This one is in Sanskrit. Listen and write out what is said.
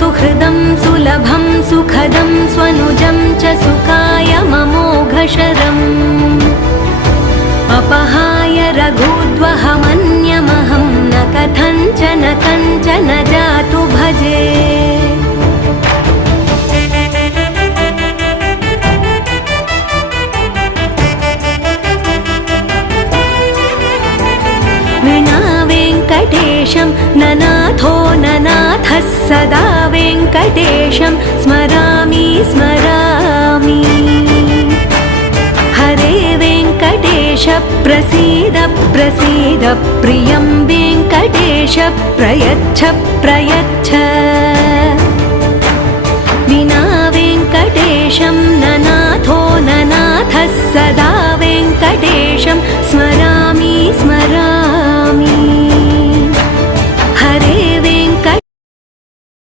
सुहृदं सुलभं सुखदं स्वनुजं च सुखाय ममोघशरम् अपहाय रघुद्वहमन्यमहं न कथञ्चन कञ्चन जातु भजे। विना वेङ्कटेशं ननाथो ननाथः सदा वेङ्कटेशं स्मरामि स्मरामि। हरे वेङ्कटेश प्रसीद प्रसीद प्रियं वेङ्कटेश प्रयच्छ प्रयच्छ।